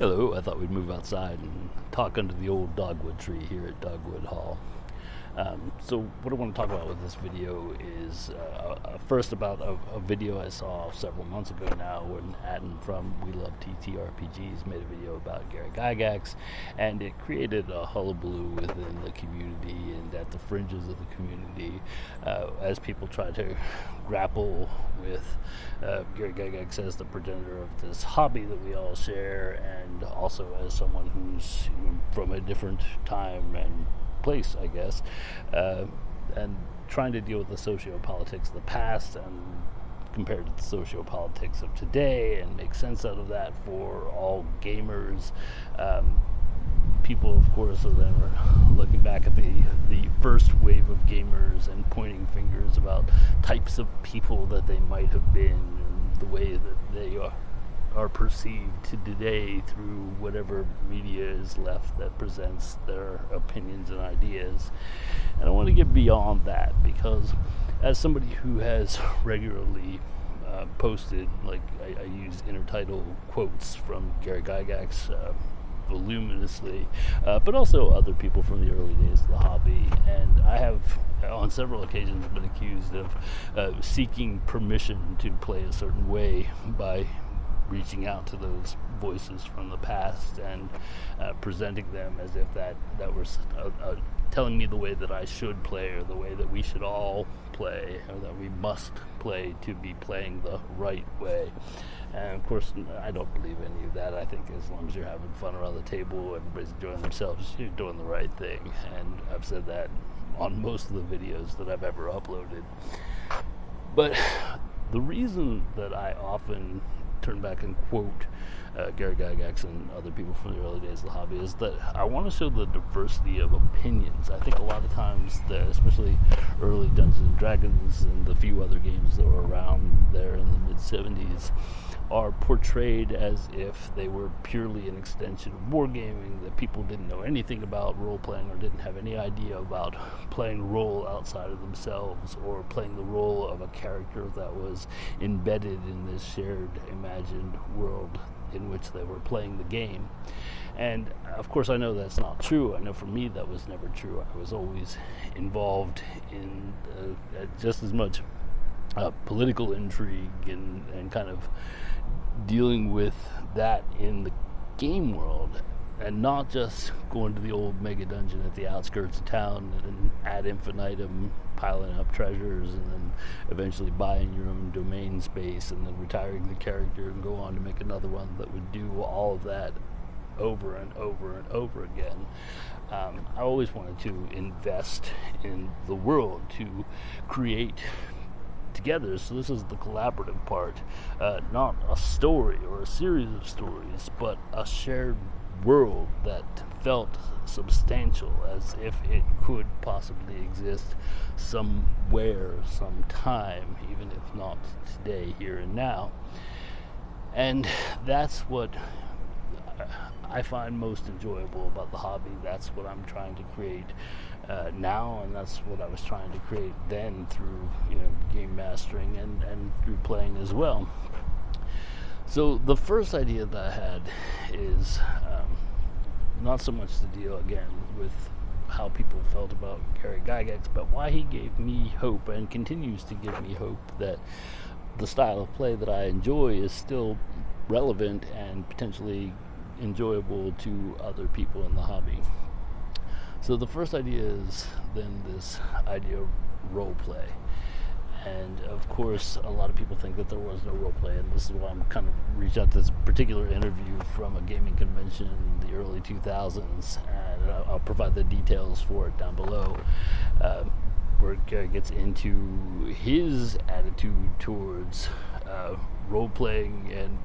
Hello, I thought we'd move outside and talk under the old dogwood tree here at Dogwood Hall. So what I want to talk about with this video is first about a video I saw several months ago now when Adam from We Love TTRPGs made a video about Gary Gygax, and it created a hullabaloo within the community and at the fringes of the community as people try to grapple with Gary Gygax as the progenitor of this hobby that we all share, and also as someone who's from a different time and place, I guess, and trying to deal with the socio-politics of the past and compared to the socio-politics of today and make sense out of that for all gamers. People, of course, are then looking back at the first wave of gamers and pointing fingers about types of people that they might have been and the way that they are perceived to today through whatever media is left that presents their opinions and ideas. And I want to get beyond that because as somebody who has regularly posted, like I use intertitle quotes from Gary Gygax voluminously, but also other people from the early days of the hobby, and I have on several occasions been accused of seeking permission to play a certain way by reaching out to those voices from the past and presenting them as if that was telling me the way that I should play, or the way that we should all play, or that we must play to be playing the right way. And of course, I don't believe any of that. I think as long as you're having fun around the table, everybody's enjoying themselves, you're doing the right thing. And I've said that on most of the videos that I've ever uploaded. But the reason that I often turn back and quote Gary Gygax and other people from the early days of the hobby is that I want to show the diversity of opinions. I think a lot of times, especially early Dungeons and Dragons and the few other games that were around there in the mid-70s, are portrayed as if they were purely an extension of wargaming, that people didn't know anything about role-playing or didn't have any idea about playing role outside of themselves, or playing the role of a character that was embedded in this shared imagined world in which they were playing the game. And of course I know that's not true. I know for me that was never true. I was always involved in just as much political intrigue and kind of dealing with that in the game world, and not just going to the old mega dungeon at the outskirts of town and ad infinitum piling up treasures, and then eventually buying your own domain space and then retiring the character and go on to make another one that would do all of that over and over and over again. I always wanted to invest in the world, to create together. So this is the collaborative part, not a story or a series of stories, but a shared world that felt substantial, as if it could possibly exist somewhere, sometime, even if not today, here and now. And that's what I find most enjoyable about the hobby. That's what I'm trying to create now, and that's what I was trying to create then through game mastering and through playing as well. So the first idea that I had is not so much to deal again with how people felt about Gary Gygax, but why he gave me hope and continues to give me hope that the style of play that I enjoy is still relevant and potentially enjoyable to other people in the hobby. So the first idea is then this idea of role play. And of course, a lot of people think that there was no role play, and this is why I'm kind of reached out to this particular interview from a gaming convention in the early 2000s, and I'll provide the details for it down below, where Gary gets into his attitude towards role playing and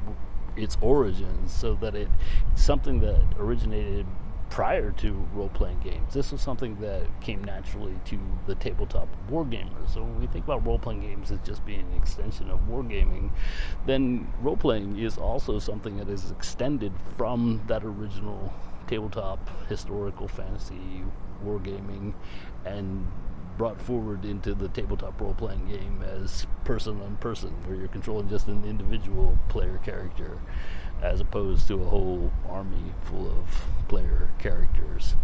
its origins, so that it's something that originated prior to role-playing games. This was something that came naturally to the tabletop wargamers. So when we think about role-playing games as just being an extension of wargaming, then role-playing is also something that is extended from that original tabletop historical fantasy wargaming and brought forward into the tabletop role-playing game as person on person, where you're controlling just an individual player character. as opposed to a whole army full of player characters.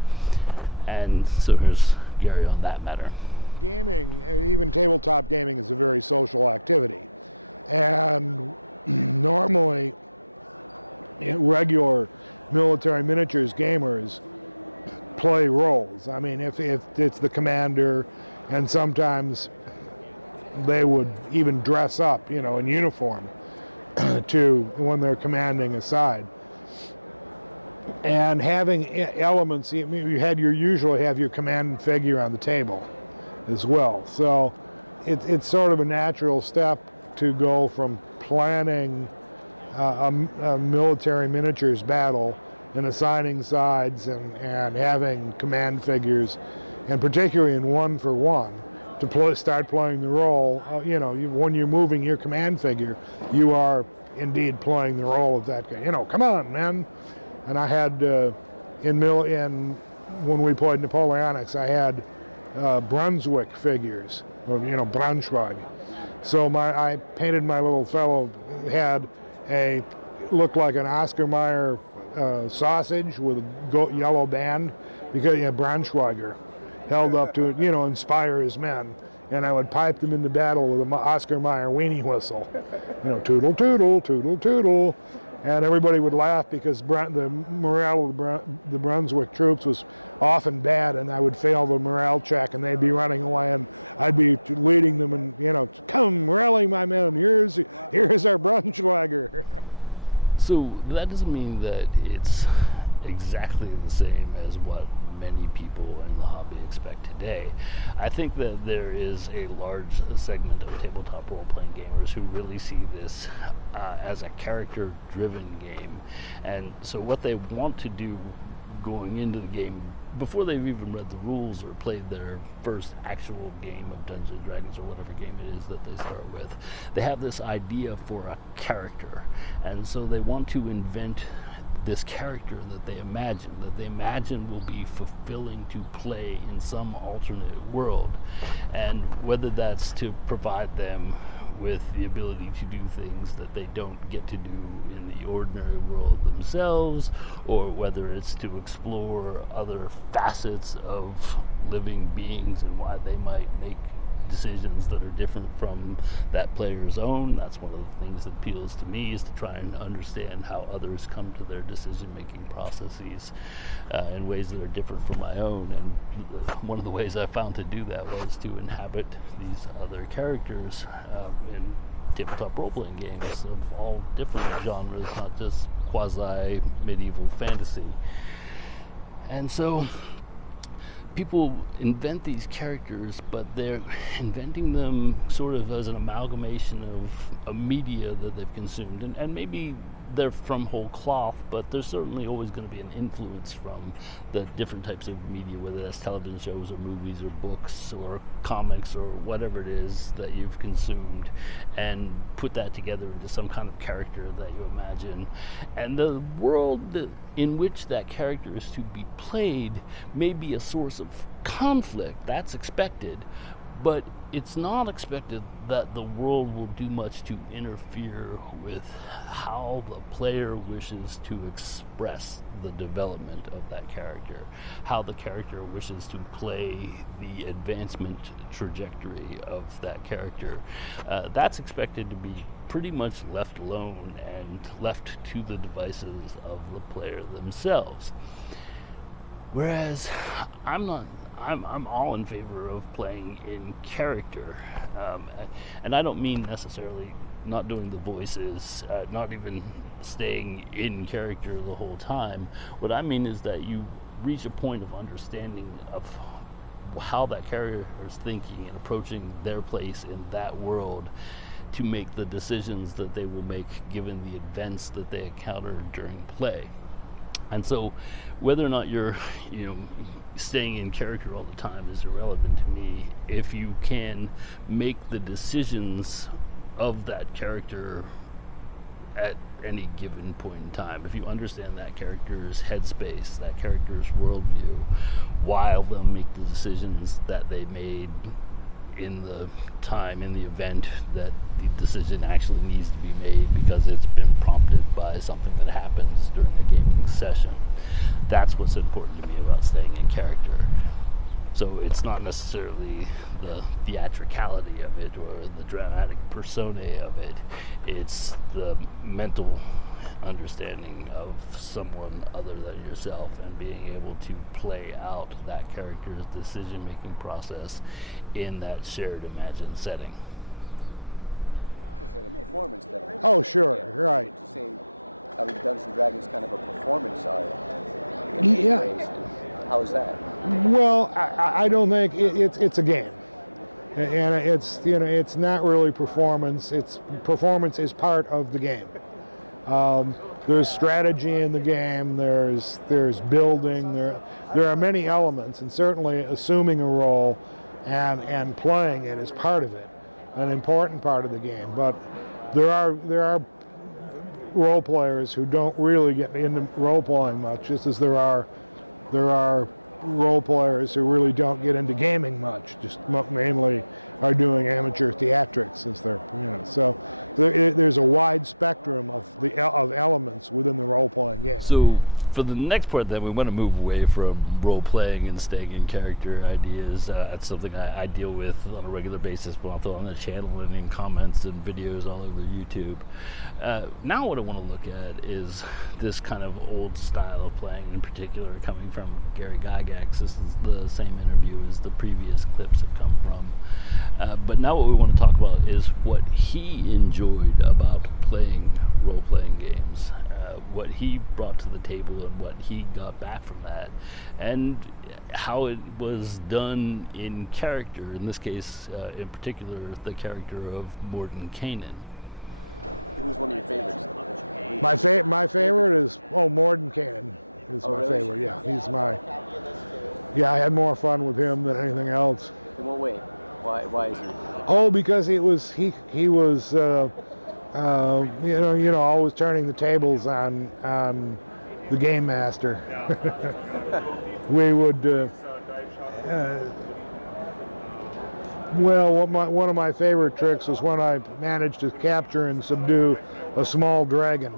And so here's Gary on that matter. Gaming, even tabletop gaming, is a very social activity. And normally, regular military miniatures gamers play roles. I mean, if it's the commander, and sometimes they would even dress up, in uniform to when they're commanding a side. And having elements, you usually have your command figure on the table as well. So it's sort of a natural step to go from planning a military miniatures battle and assigning sides and having command figures, and particularly in 1-for-1, to start playing the role. When you're moving your command figure, you are indeed playing the role of that guy. Come on, man. And I had when we played Napoleonics, I had Brunswick figures, or Braunschweig. So I painted my little fellow head looked like an Oscar Mayer sausage with a yellow band, because Braunschweiger held up to inspire his men. And I would pipe them into battle with an Oscar Mayer weenie whistle, toodle toodle toodle toodle, and everybody would laugh because the morale of the Brunswick troops was often bad, and I would fail the morale check, and they'd be running away, and I'd be leading them, and come rally my men. Here's our Braunschweiger. So that doesn't mean that it's exactly the same as what many people in the hobby expect today. I think that there is a large segment of tabletop role-playing gamers who really see this as a character-driven game. And so what they want to do going into the game, before they've even read the rules or played their first actual game of Dungeons & Dragons or whatever game it is that they start with, they have this idea for a character. And so they want to invent this character that they imagine will be fulfilling to play in some alternate world. And whether that's to provide them with the ability to do things that they don't get to do in the ordinary world themselves, or whether it's to explore other facets of living beings and why they might make decisions that are different from that player's own. That's one of the things that appeals to me, is to try and understand how others come to their decision-making processes in ways that are different from my own. And one of the ways I found to do that was to inhabit these other characters in tabletop role-playing games of all different genres, not just quasi-medieval fantasy. And so people invent these characters, but they're inventing them sort of as an amalgamation of a media that they've consumed. And maybe they're from whole cloth, but there's certainly always going to be an influence from the different types of media, whether that's television shows or movies or books or comics or whatever it is that you've consumed, and put that together into some kind of character that you imagine. And the world in which that character is to be played may be a source of conflict. That's expected, but it's not expected that the world will do much to interfere with how the player wishes to express the development of that character, how the character wishes to play the advancement trajectory of that character. That's expected to be pretty much left alone and left to the devices of the player themselves. Whereas I'm all in favor of playing in character, and I don't mean necessarily not doing the voices, not even staying in character the whole time. What I mean is that you reach a point of understanding of how that character is thinking and approaching their place in that world to make the decisions that they will make given the events that they encounter during play. And so whether or not you're staying in character all the time is irrelevant to me if you can make the decisions of that character at any given point in time. If you understand that character's headspace, that character's worldview, while they'll make the decisions that they made in the time, in the event that the decision actually needs to be made because it's been prompted by something that happens during a gaming session. That's what's important to me about staying in character. So it's not necessarily the theatricality of it or the dramatic personae of it. It's the mental understanding of someone other than yourself and being able to play out that character's decision-making process in that shared imagined setting. It's like a performance then. Oh, sure, right. You say, I mean, Dungeons and Dragons kind of a performance art. Yeah. How is that? Well, I don't think it's a game, and it's not really performance. Performance is part of the game. There's strategy in the game. There's building. There are many elements, and certainly assuming a role and playing it is part of it, an important part of the game. But there are role players who don't really get into role playing much, just as there are role players who really don't get into gaming much, just mainly are doing amateur theatrics as their, so there's a wide spectrum of elements within the role-playing game. So for the next part then, we want to move away from role-playing and staying in character ideas. That's something I deal with on a regular basis, both on the channel and in comments and videos all over YouTube. Now what I want to look at is this kind of old style of playing, in particular coming from Gary Gygax. This is the same interview as the previous clips have come from. But now what we want to talk about is what he enjoyed about playing role-playing games, what he brought to the table and what he got back from that, and how it was done in character, in this case, in particular, the character of Morton Kanan. Who was one of your favorites? My favorite is, Morton Kanan is my really? favorite, yeah. He's I had more fun with him than anything else. In what way? Why is he? Oh, because he was always turning the tables on the game master. We would, one of my favorite tricks was when I managed to capture and subdue a small dragon,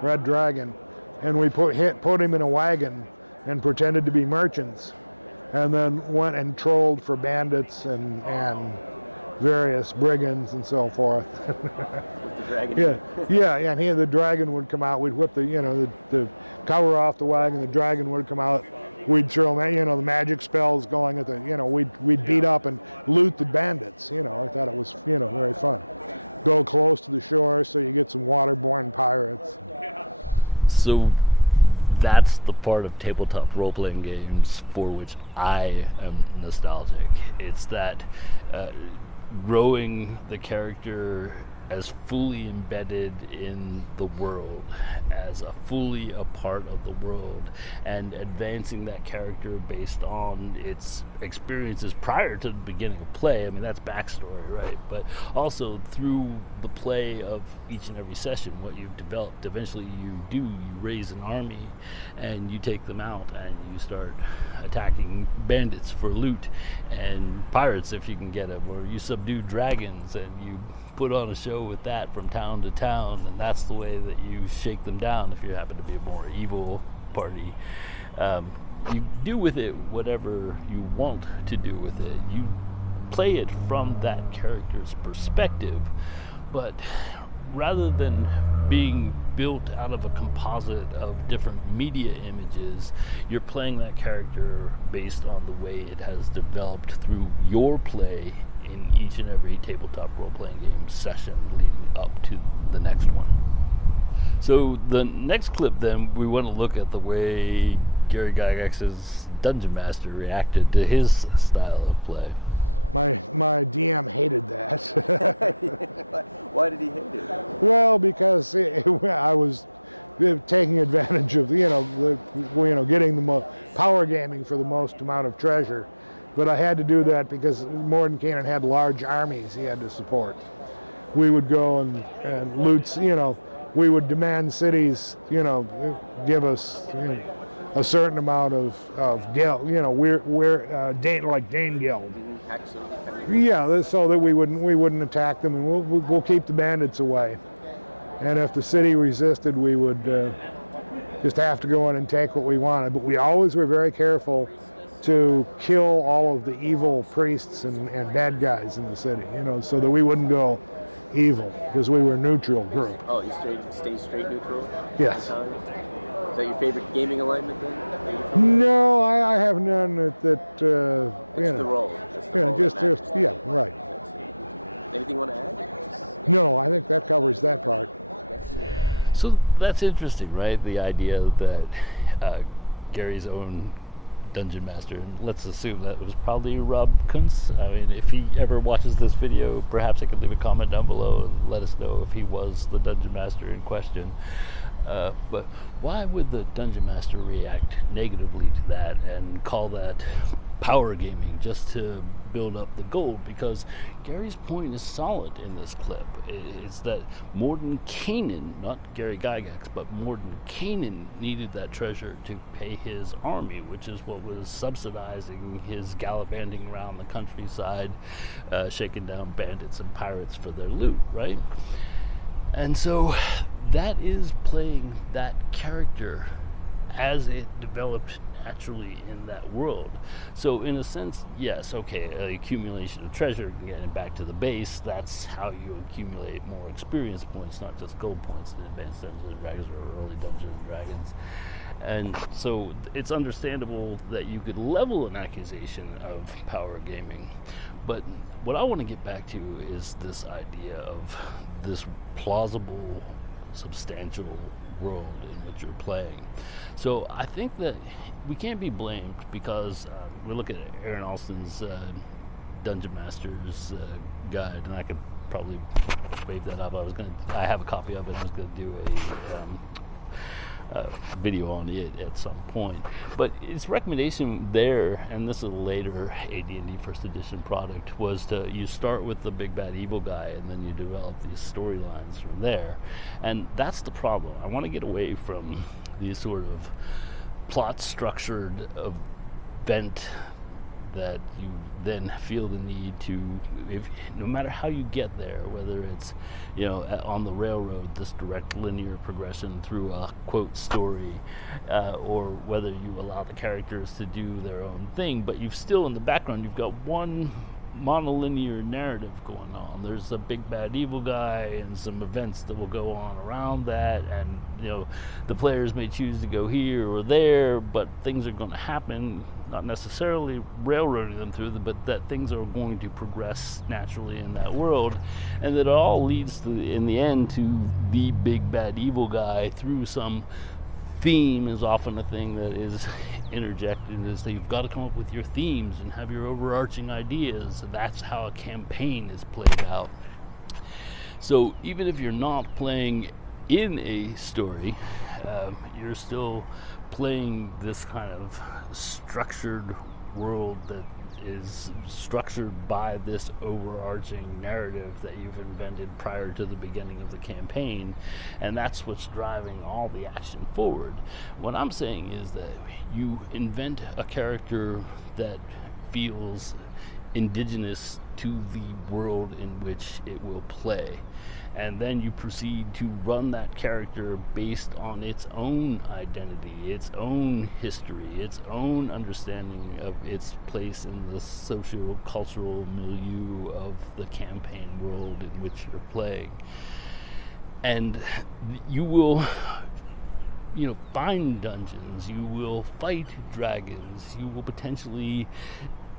red dragon, and we put him in a wagon and pretended to be merchants, and then went and trolled for bandits and various brigands and so forth. With the dragon? And the dragon would come out. We'd whip the cover off the wagon. The dragon would come out. We'd throw the magic spells going at we'd beat up and loot the bandits. I thought it was very fun. Go close to the shore so you get some waterborne pirates. So that's the part of tabletop role-playing games for which I am nostalgic. It's that growing the character as fully embedded in the world, as fully a part of the world, and advancing that character based on its experiences prior to the beginning of play. I mean, that's backstory, right? But also through the play of each and every session, what you've developed, eventually you raise an army and you take them out and you start attacking bandits for loot and pirates if you can get them, or you subdue dragons and you put on a show with that from town to town, and that's the way that you shake them down if you happen to be a more evil party. You do with it whatever you want to do with it. You play it from that character's perspective, but rather than being built out of a composite of different media images, you're playing that character based on the way it has developed through your play in each and every tabletop role-playing game session leading up to the next one. So the next clip then, we want to look at the way Gary Gygax's Dungeon Master reacted to his style of play. My DM hated that. Why did he hate it? Well, because I was taking advantage of getting the power gaming for the most amount of treasure. But I had to do that because Morton Kanan had large armies he had to support. We would go and loot, we would demand cities, give us a certain amount of guild, we're like Dane Guild. Hacks them, Yeah, so that we wouldn't attack them, and we'll keep the bandits away. And if the city resisted, we would just have to go in and take what we wanted. But we always were very careful to kill all of the evil priests and bad guys in the city, so that we wouldn't go evil, because we were a neutral group. Oh, you stay straight neutral? Yes. Is that your favorite gaming alignment then? No, I have none that It's the role. yeah, right. Anything you want to add? No, I think that covers that part. So that's interesting, right? The idea that Gary's own dungeon master, and let's assume that was probably Rob Kuntz. I mean, if he ever watches this video, perhaps he could leave a comment down below and let us know if he was the dungeon master in question. But why would the dungeon master react negatively to that and call that power gaming just to build up the gold? Because Gary's point is solid in this clip. It's that Morden Kanan, not Gary Gygax, but Morden Kanan needed that treasure to pay his army, which is what was subsidizing his gallivanting around the countryside, shaking down bandits and pirates for their loot, right? And so that is playing that character as it developed naturally in that world. So in a sense, yes, okay, accumulation of treasure, getting back to the base, that's how you accumulate more experience points, not just gold points in Advanced Dungeons and Dragons or early Dungeons and Dragons. And so it's understandable that you could level an accusation of power gaming. But what I want to get back to is this idea of this plausible, substantial world in which you're playing. So I think that we can't be blamed because we look at Aaron Alston's Dungeon Master's guide, and I could probably wave that up. I have a copy of it. I was going to do a video on it at some point, but its recommendation there, and this is a later AD&D first edition product, was you start with the big bad evil guy and then you develop these storylines from there. And that's the problem. I want to get away from these sort of plot structured event that you then feel the need to, no matter how you get there, whether it's on the railroad, this direct linear progression through a quote story, or whether you allow the characters to do their own thing, but you've still in the background you've got one monolinear narrative going on. There's a big bad evil guy and some events that will go on around that, and the players may choose to go here or there, but things are going to happen, not necessarily railroading them through them, but that things are going to progress naturally in that world, and that it all leads to, in the end, to the big bad evil guy through some theme. Is often a thing that is interjected, is that you've got to come up with your themes and have your overarching ideas, and that's how a campaign is played out. So even if you're not playing in a story, you're still playing this kind of structured world that is structured by this overarching narrative that you've invented prior to the beginning of the campaign, and that's what's driving all the action forward. What I'm saying is that you invent a character that feels indigenous to the world in which it will play, and then you proceed to run that character based on its own identity, its own history, its own understanding of its place in the socio-cultural milieu of the campaign world in which you're playing. And you will find dungeons, you will fight dragons, you will potentially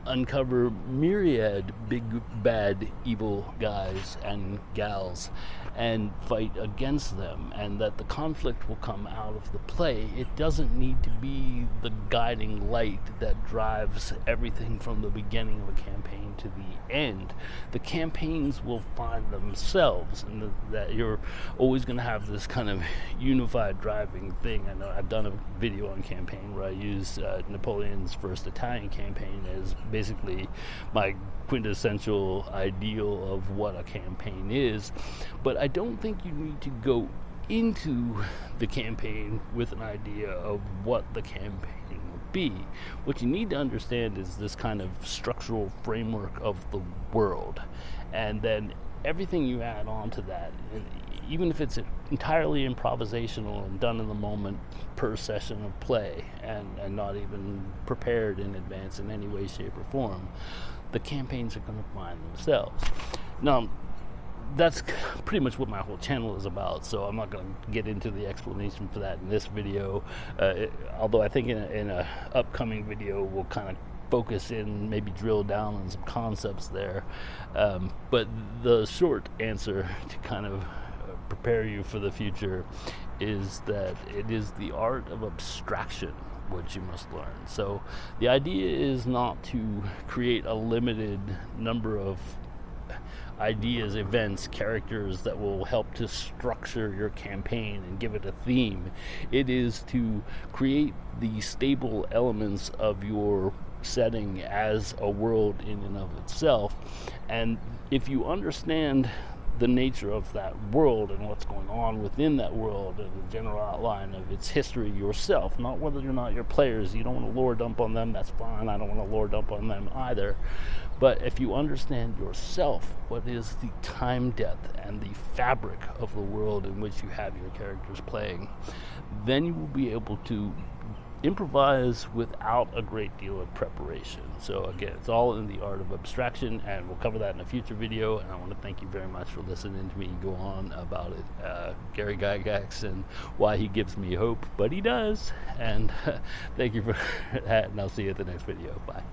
uncover myriad big bad evil guys and gals and fight against them, and that the conflict will come out of the play. It doesn't need to be the guiding light that drives everything from the beginning of a campaign to the end. The campaigns will find themselves, and that you're always going to have this kind of unified driving thing. I know I've done a video on campaign where I use Napoleon's first Italian campaign as basically my quintessential ideal of what a campaign is, but I don't think you need to go into the campaign with an idea of what the campaign will be. What you need to understand is this kind of structural framework of the world, and then everything you add on to that, even if it's entirely improvisational and done in the moment per session of play, and not even prepared in advance in any way, shape, or form, the campaigns are going to find themselves. Now, that's pretty much what my whole channel is about, so I'm not going to get into the explanation for that in this video, although I think in a upcoming video we'll kind of focus in, maybe drill down on some concepts there. But the short answer to kind of prepare you for the future is that it is the art of abstraction which you must learn. So the idea is not to create a limited number of ideas, events, characters that will help to structure your campaign and give it a theme. It is to create the stable elements of your setting as a world in and of itself. And if you understand the nature of that world and what's going on within that world and the general outline of its history yourself, not whether or not your players, you don't want to lore dump on them, that's fine, I don't want to lore dump on them either. But if you understand yourself, what is the time depth and the fabric of the world in which you have your characters playing, then you will be able to improvise without a great deal of preparation. So again, it's all in the art of abstraction, and we'll cover that in a future video. And I want to thank you very much for listening to me go on about it, Gary Gygax, and why he gives me hope, but he does. And thank you for that, and I'll see you at the next video. Bye.